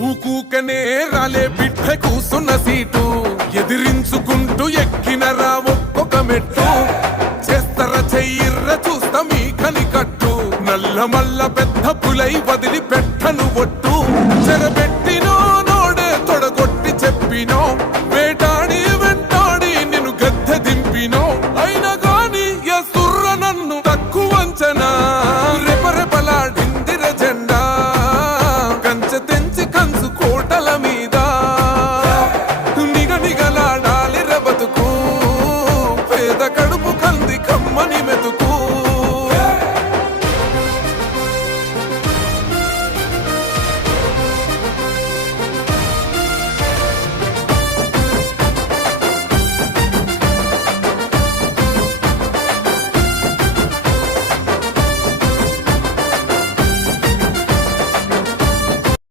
ఊకూకనే రాలే బిడ్డ కూసున్న సీటు ఎదిరించుకుంటూ ఎక్కినరా ఒక్కొక్క మెట్టు చేస్తర చెయ్యిర్ర చూస్తా మీ కనికట్టు నల్ల మల్ల పెద్ద పులై వదిలి పెట్టను ఒట్టు